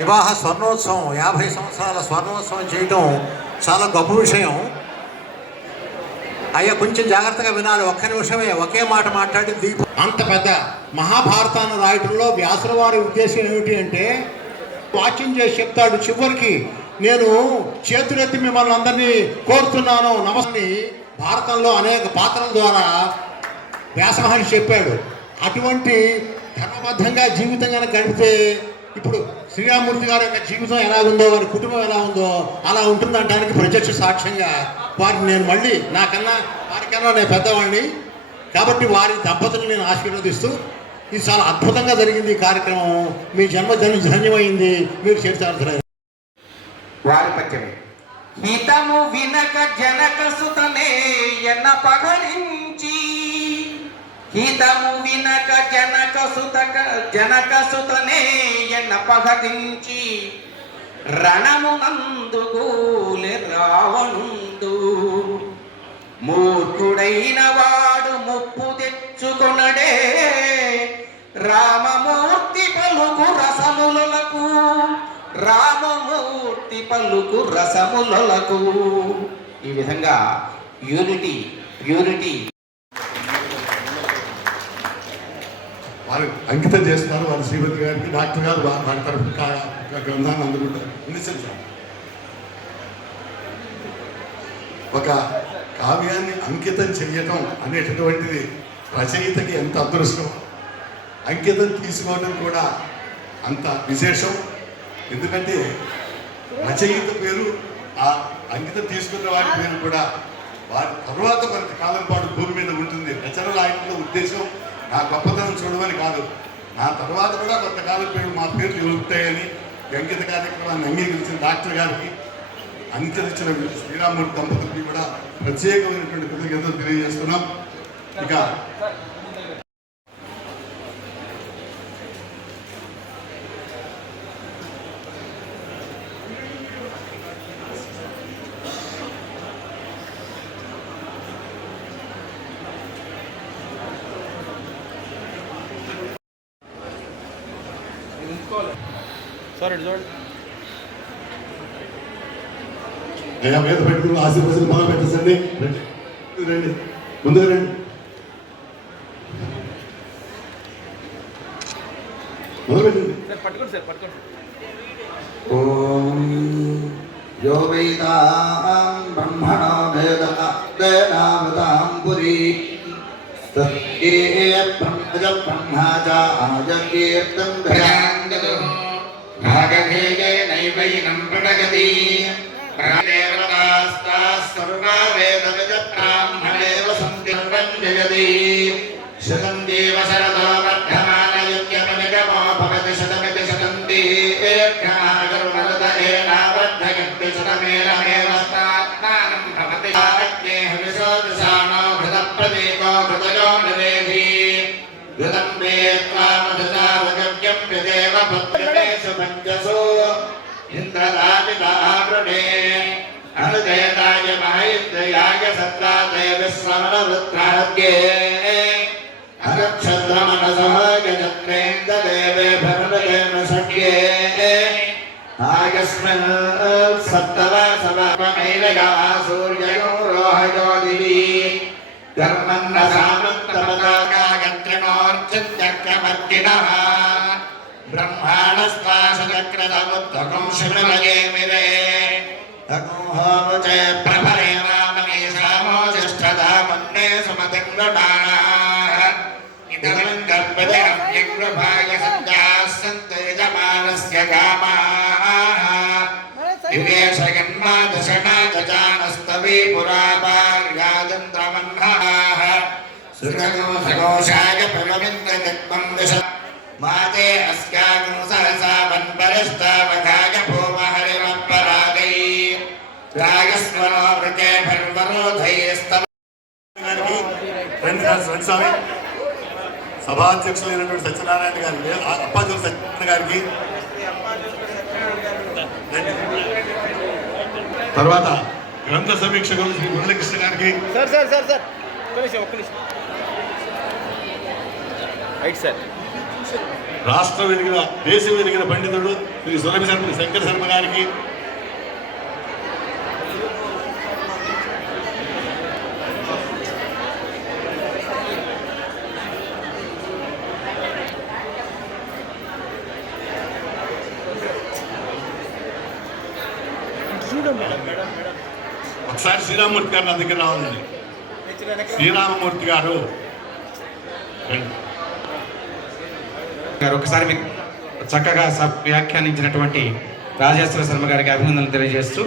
వివాహ స్వర్ణోత్సవం 50 సంవత్సరాల స్వర్ణోత్సవం చేయటం చాలా గొప్ప విషయం. అయ్యా కొంచెం జాగ్రత్తగా వినాలి, ఒక్క నిమిషమే ఒకే మాట మాట్లాడి దీపం. అంత పెద్ద మహాభారతాన్ని రాయటంలో వ్యాసుల వారి ఉద్దేశం ఏమిటి అంటే వాక్యం చేసి చెప్తాడు చివరికి, నేను చేతులెత్తి మిమ్మల్ని అందరినీ కోరుతున్నాను నమస్తే. భారతంలో అనేక పాత్రల ద్వారా వ్యాస మహర్షి చెప్పాడు. అటువంటి ధర్మబద్ధంగా జీవితం కనుక గడిపితే ఇప్పుడు శ్రీరామూర్తి గారి యొక్క జీవితం ఎలా ఉందో, వారి కుటుంబం ఎలా ఉందో అలా ఉంటుందంటానికి ప్రత్యక్ష సాక్ష్యంగా వారిని నేను మళ్ళీ వారికన్నా నేను పెద్దవాడిని కాబట్టి వారి దంపతులు నేను ఆశీర్వదిస్తూ, ఇది చాలా అద్భుతంగా జరిగింది ఈ కార్యక్రమం. మీ జన్మ ధన్యమైంది, మీరు చరితార్థులైన. వారి పద్యమే. హితము వినక జనక సుతనే ఎన్న పగరించి, హితము వినక జనక సుతనే ఎన్న పగరించి, రణమునందుగూలె రావణుండు. మూర్ఖుడైన వాడు ముప్పు తెచ్చుకొనడే, రామమూర్తి పలుకు రసములకు, రామమూర్తి పలుకు రసములకు. ఈ విధంగా ప్యూరిటీ వారు అంకితం చేస్తున్నారు. వారి శ్రీమతి గారికి డాక్టర్ గారు వారి తరఫు గ్రంథాన్ని అందుకుంటారు. ఒక కావ్యాన్ని అంకితం చేయటం అనేటటువంటిది రచయితకి ఎంత అదృష్టం, అంకితం తీసుకోవడం కూడా అంత విశేషం. ఎందుకంటే రచయిత పేరు, ఆ అంకితం తీసుకున్న వారి పేరు కూడా వారి తర్వాత కొంతకాలం పాటు భూమి మీద ఉంటుంది. రచన రాయడంలో ఉద్దేశం నా గొప్పతనం చూడమని కాదు, నా తర్వాత కూడా కొంతకాలం పేరు మా పేర్లు ఎదుగుతాయని అంకిత కార్యక్రమాన్ని అంగీకరించిన డాక్టర్ గారికి, అంకితించిన శ్రీరామూర్తి దంపతులకి కూడా ప్రత్యేకమైనటువంటి కృతజ్ఞతలు తెలియజేస్తున్నాం. ఇక అయ్యా మీద పెట్టుకుని ఆశీర్వచనం బాగా పెట్టేసండి. రండి ముందుగా రండి. మొదలుపెట్టండి. ఓం యో వేదాం బ్రహ్మణో వేదాం పురీ సత్యే బ్రహ్మజ బ్రహ్మచాయ కీర్తం భయాంగదో భాగధేయే నైవైనం ప్రణగతి దేవతాస్తాః సర్వా వేదవిద బ్రాహ్మణేవ సంతిర్వంజయతి శతం దేవ శరదో వర్ధమానయుజ్యమనిగమో భవతి శతమితి శతం దీర్ఘమాగరుణరతేనావర్ధయంతి శతమేనమేవ తాత్మానం భవతి ఆజ్ఞేః విశోదశానో ఘృతప్రదీపో ఘృతయో నివేధి ఘృతం వేత్వా మధుసావగవ్యం విదేవ భద్రమేషు పంచసో ఇంద్రదాపితావృణే అనుజయతాయ మహైంద్రయాయ సత్రాదయ విశ్రమణవృత్రాద్యే అరక్షద్రమణసహగజత్రేంద్రదేవే భరణదేన సఖ్యే ఆయస్మిన్ సప్తవాసవమైలగా సూర్యయో రోహయోదివి కర్మన్న సామంతపదాగాగత్రిమోర్చక్రమర్తినః బ్రహ్మాణస్వాసచక్రదముద్దకం శృణవయే మిరే తగోహోముచే ప్రభరే రామనేశామో జ్యేష్ఠదామన్నే సుమతింగటాః ఇదం గర్భజనవ్యంగృభాయ సంజాः సంతేజమానస్య కామాః యుగేశయన్మాదశనాదజానస్తవీ పురాపార్యాదంత్రమన్హాః సురగోషాయ పరమింద్రజత్వం దిశ మాతే అస్యాగం సహసా వన్పరిష్టావకాయ భూమహరిమపరాగై రాగస్వనో వృకే భర్వరోధైస్తవ స్వామి సభాధ్యక్షులైనటువంటి సత్యనారాయణ గారికి, అప్పాజుల సత్యనారాయణ గారికి, తర్వాత గ్రంథ సమీక్షకులు శ్రీ మురళీకృష్ణ గారికి, రాష్ట్రం వెలిగిన దేశం వెలిగిన పండితుడు శ్రీ సురభి శర్మ శంకర శర్మ గారికి, ఒకసారి శ్రీరామమూర్తి గారు నా దగ్గర రావాలండి. శ్రీరామమూర్తి గారు ఒకసారి మీకు చక్కగా వ్యాఖ్యానించినటువంటి రాజేశ్వర శర్మ గారికి అభినందనలు తెలియజేస్తూ